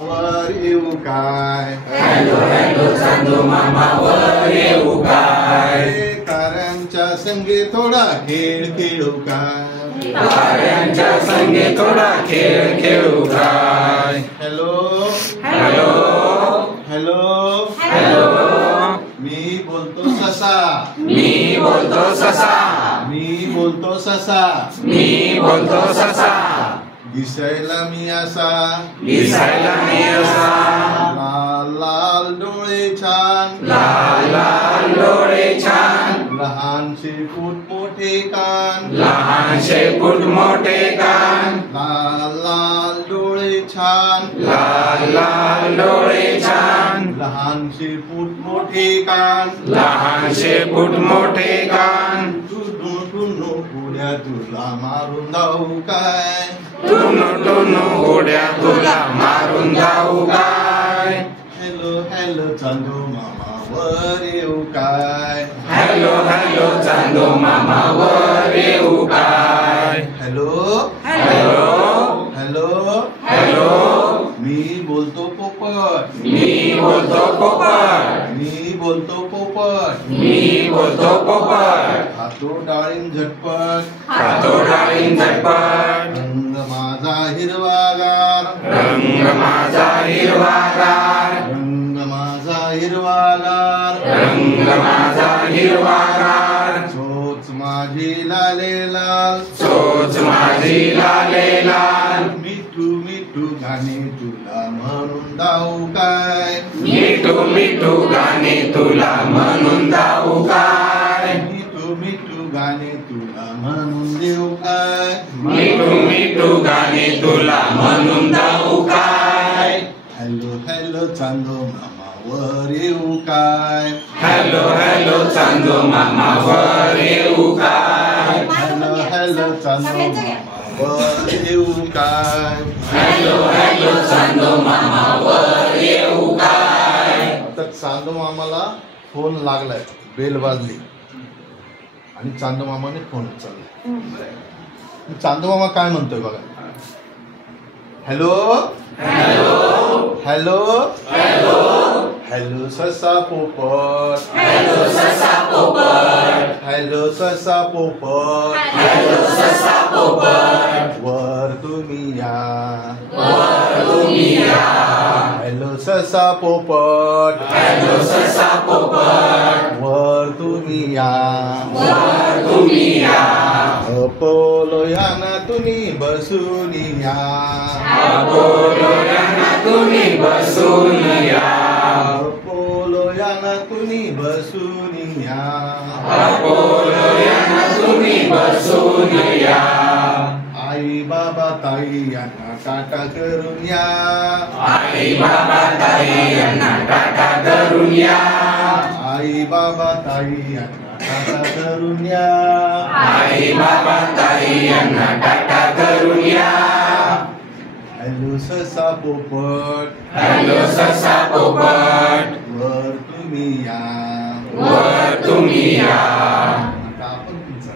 वर येऊ काय? हॅलो हॅलो चांदू मामा वर येऊ काय? ताऱ्यांच्या संगे थोडा खेळ खेळू काय? ताऱ्यांच्या संगे थोडा खेळ खेळू काय? हॅलो हॅलो हॅलो हॅलो मी बोलतो ससा. मी बोलतो ससा. मी बोलतो ससा. मी बोलतो ससा. दिसायला मी असा. दिसायला मी असा. लाल लाल डोळे छान. लाल लाल डोळे छान. लहानशे पोट मोठे कान. लहानशे पोट मोठे कान. लाल लाल डोळे छान. लाल लाल डोळे छान. लहानशे पोट मोठे कान. लहानशे पोट मोठे कान. टुनू टुनू उड्या तुला मारून जाऊ काय? टुनू टुनू उड्या तुला मारून जाऊ काय? हॅलो हॅलो चांदू मामा वर येऊ काय? हॅलो हॅलो चांदू मामा वर येऊ काय? हॅलो हॅलो हॅलो हॅलो मी बोलतो पोपट. मी बोलतो पोपट. मी बोलतो पोपट. मी बोलतो पोपट. खातो डाळिंब झटपट. खातो डाळिंब झटपट. रंग माझा हिरवागार. रंग माझा हिरवागार. रंग माझा हिरवागार. रंग माझा हिरवागार. चोच माझी लाले लाल. चोच माझी लाले लाल. मिठू मिठू गाणे तुला म्हणून जाऊ काय? मिठू मिठू गाणे तुला म्हणून जाऊ काय? मिठू मिठू गाणे तुला म्हणून देऊ काय? मिठू मिठू गाणे तुला म्हणून जाऊ काय? हॅलो हॅलो चांदो मामा वर येऊ काय? हॅलो हॅलो चांदो मामा वर येऊ काय? हॅलो हॅलो चांदो मामा वर येऊ काय? हॅलो हॅलो चांदो मामा वर येऊ काय? आता चांदो मामाला फोन लागलाय. बेल वाजली आणि चांदो मामाने फोन उचललाय. चांदो मामा काय म्हणतोय बघा. Hello hello hello hello hello ससा पोपट. हॅलो ससा पोपट. हॅलो ससा पोपट. हॅलो ससा पोपट. वर तुम्ही या. वर तुम्ही या. हॅलो ससा पोपट. हॅलो ससा पोपट. वर तुम्ही या. वर तुम्ही या. अपोलो याना तुम्ही बसून या. अपोलो यांना तुम्ही बसून या. अपोलो याना तुम्ही बसून या. अपोलो यांना तुम्ही बसून या. आई बाबा ताई यांना टाटा करून या. आई बाबा ताई यांना टाटा करून या. आई बाबा ताई यांना टाटा करून या. आई बाबा ताई यांना टाटा करून या. हॅलो ससा पोपट. हॅलो ससा पोपट. वर तुम्ही या. वर तुम्ही या. आता आपण तुमचा